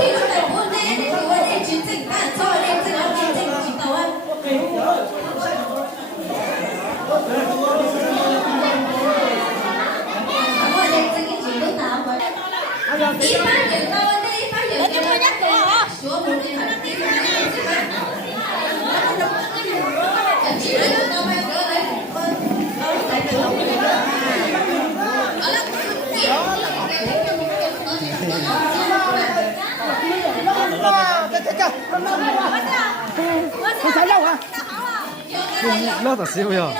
thì lúc này muốn đi thì muốn đi chiến dịch bạn cho lên từ đó chiến dịch chỉ tàu ăn. Cảm ơn em sẽ chỉ lúc nào vậy. Đi phát hiện tao đi phát hiện cái nó nhắc của xuống một đi thật đi chỉ lấy cho tao mấy cái đấy. nó thật siêu rồi.